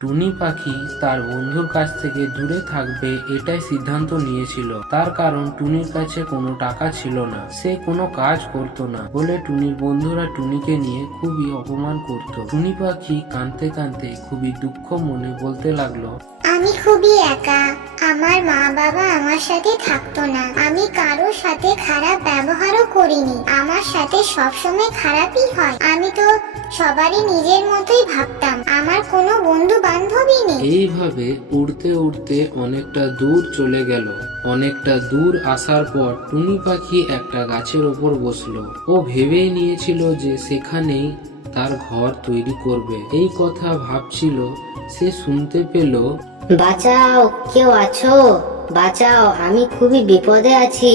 টুনি পাখি তার বন্ধুর কাছ থেকে দূরে থাকবে এটাই সিদ্ধান্ত নিয়েছিল। তার কারণ টুনির কাছে কোনো টাকা ছিল না, সে কোনো কাজ করতো না বলে টুনির বন্ধুরা টুনিকে নিয়ে খুবই অপমান করত। টুনি পাখি কাঁদতে কাঁদতে খুবই দুঃখ মনে বলতে লাগলো, আমি খুবই একা। আমার মা বাবা আমার সাথে থাকতো না। আমি কারোর সাথে খারাপ ব্যবহারও করিনি। আমার সাথে সবসময় খারাপই হয়। আমি তো সবারই নিজের মতোই ভাবতাম। আমার কোনো বন্ধু বান্ধবী নেই। এইভাবে উড়তে উড়তে অনেকটা দূর চলে গেল। অনেকটা দূর আসার পর টুনি পাখি একটা গাছের ওপর বসলো। ও ভেবেই নিয়েছিল যে সেখানেই তার ঘর তৈরি করবে। এই কথা ভাবছিল, সে শুনতে পেল, বাঁচাও, কেউ আছো? বাঁচাও, আমি খুবই বিপদে আছি,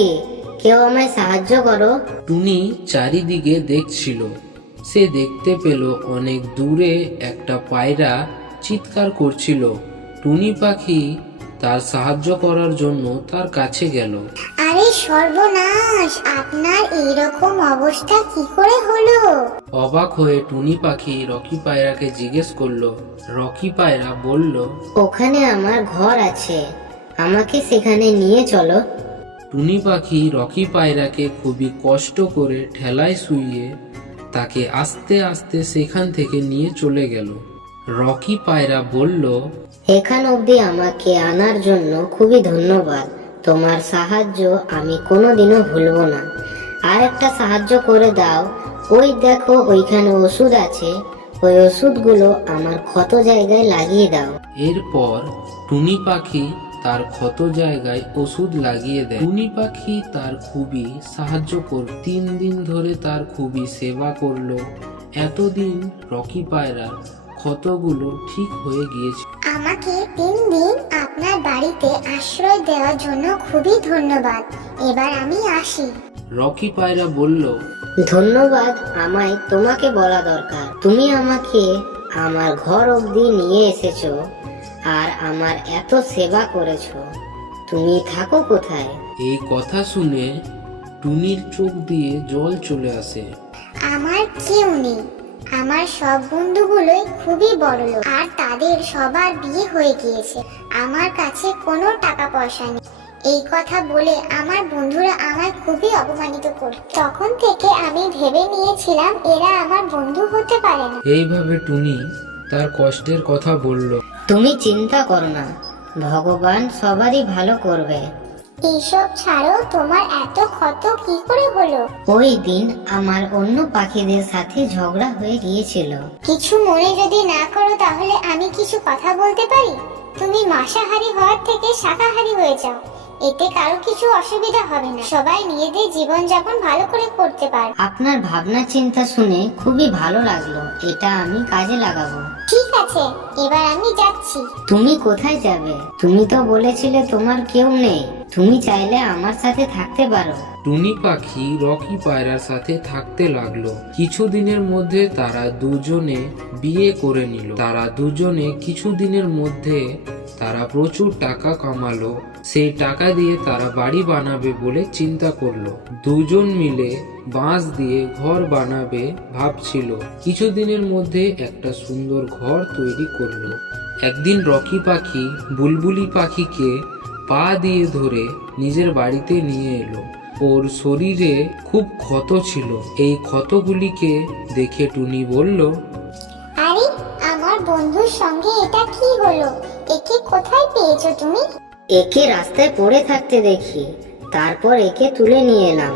কেউ আমায় সাহায্য করো। টুনি চারিদিকে দেখছিল। সে দেখতে পেল অনেক দূরে একটা পায়রা চিৎকার করছিল। টুনি পাখি তার সাহায্য করার জন্য তার কাছে গেল। আরে সর্বনাশ, আপনার এইরকম অবস্থা কি করে হলো? অবাক হয়ে টুনি পাখি রকি পায়রাকে জিজ্ঞেস করলো। রকি পায়রা বলল, ওখানে আমার ঘর আছে, আমাকে সেখানে নিয়ে চলো। টুনি পাখি রকি পায়রাকে খুবই কষ্ট করে ঠেলায় শুইয়ে তাকে আস্তে আস্তে সেখান থেকে নিয়ে চলে গেল। রকি পায়রা বলল, এখান অবধি আমাকে আনার জন্য খুবই ধন্যবাদ। তোমার সাহায্য আমি কোনোদিনও ভুলবো না। আর একটা সাহায্য করে দাও, ওই দেখো ওইখানে ওষুধ আছে, ওই ওষুধগুলো আমার ক্ষত জায়গায় লাগিয়ে দাও। এরপর টুনি পাখি তার ক্ষত জায়গায় ওষুধ লাগিয়ে দেয়। টুনি পাখি তার খুবই সাহায্য করল। 3 দিন ধরে তার খুবই সেবা করলো। এতদিন রকি পায়রার ক্ষতগুলো ঠিক হয়ে গিয়েছে। আমাকে 3 দিন আপনার বাড়িতে আশ্রয় দেওয়ার জন্য খুবই ধন্যবাদ। এবার আমি আসি। রকি পায়রা বলল, ধন্যবাদ আমায় তোমাকে বলা দরকার। তুমি আমাকে আমার ঘর অবধি নিয়ে এসেছো আর আমার এত সেবা করেছো। তুমি থাকো কোথায়? এই কথা শুনে টুনির চোখ দিয়ে জল চলে আসে। আমার কেউ নেই। আমার সব বন্ধুগুলোই খুবই বড়লোক আর তাদের সবার বিয়ে হয়ে গিয়েছে। আমার কাছে কোনো টাকা পয়সা নেই। এই কথা বলে আমার বন্ধুরা আমায় খুবই অপমানিত করত। তখন থেকে আমি ভেবে নিয়েছিলাম এরা আমার বন্ধু হতে পারে না। এইভাবে টুনি তার কষ্টের কথা বলল। তুমি চিন্তা করো না, ভগবান সবারই ভালো করবে। এইসব ছাড়ো, তোমার এত ক্ষত কি করে হলো? ওই দিন আমার অন্য পাখিদের সাথে ঝগড়া হয়ে গিয়েছিল। কিছু মনে যদি না করো তাহলে আমি কিছু কথা বলতে পারি? তুমি মাংসাহারী হওয়ার থেকে শাকাহারী হয়ে যাও। এতে কারো কিছু অসুবিধা হবে না। সবাই নিজেদের জীবনযাপন ভালো করে করতে পারবে। আপনার ভাবনা চিন্তা শুনে খুবই ভালো লাগলো, এটা আমি কাজে লাগাবো। ঠিক আছে, এবার আমি যাচ্ছি। তুমি কোথায় যাবে? তুমি তো বলেছিলে তোমার কেউ নেই। তুমি চাইলে আমার সাথে থাকতে পারো। টুনি পাখি রকি পায়রার সাথে থাকতে লাগলো। কিছুদিনের মধ্যে তারা দুজনে বিয়ে করে নিল। তারা দুজনে কিছুদিনের মধ্যে তারা প্রচুর টাকা কামালো। সেই টাকা দিয়ে তারা বাড়ি বানাবে বলে চিন্তা করলো। দুজন মিলে বাঁশ দিয়ে ঘর বানাবে ভাবছিল। কিছুদিনের মধ্যে একটা সুন্দর ঘর তৈরি করলো। একদিন রকি পাখি বুলবুলি পাখিকে পা দিয়ে ধরে নিজের বাড়িতে নিয়ে এলো। ওর শরীরে খুব ক্ষত ছিল। এই ক্ষতগুলিকে দেখে টুনি বলল, আরে, আমার বন্ধুর সঙ্গে এটা কি হলো? একে কোথায় পেয়েছো তুমি? একে রাস্তায় পড়ে থাকতে দেখি, তারপর একে তুলে নিয়ে এলাম।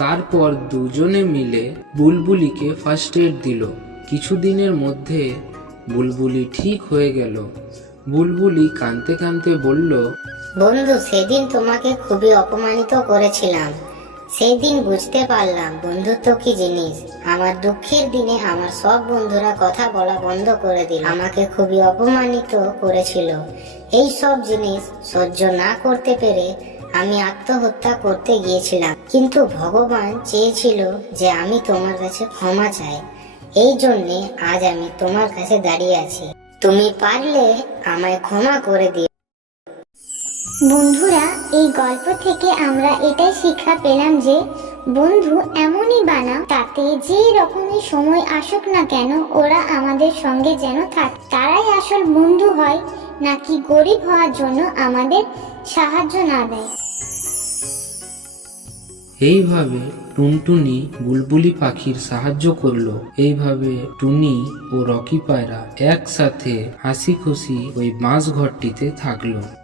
তারপর দুজনে মিলে বুলবুলিকে ফার্স্ট এড দিল। কিছুদিনের মধ্যে বুলবুলি ঠিক হয়ে গেল। বুলবুলি কাঁদতে কাঁদতে বলল, বন্ধু, সেদিন তোমাকে খুবই অপমানিত করেছিলাম। সেই দিন বুঝতে পারলাম বন্ধুত্ব কি জিনিস। আমার দুঃখের দিনে আমার সব বন্ধুরা কথা বলা বন্ধ করে দিল। আমাকে খুবই অপমানিত করেছিল। এই সব জিনিস সহ্য না করতে পেরে আমি আত্মহত্যা করতে গিয়েছিলাম, কিন্তু ভগবান চেয়েছিল যে আমি তোমার কাছে ক্ষমা চাই। এই জন্যে আজ আমি তোমার কাছে দাঁড়িয়ে আছি। তুমি পারলে আমায় ক্ষমা করে দিও। বন্ধুরা, এই গল্প থেকে আমরা এটাই শিক্ষা পেলাম যে বন্ধু এমনই বানাও তাতে যে রকমই সময় আসুক না কেন ওরা আমাদের সঙ্গে যেন থাকে। তারাই আসল বন্ধু হয়, নাকি গরিব হওয়ার জন্য আমাদের সাহায্য না দেয়। এইভাবে টুনটুনি বুলবুলি পাখির সাহায্য করলো। এইভাবে টুনি ও রকি পায়রা একসাথে হাসি খুশি ওই বাঁশ ঘরটিতে থাকলো।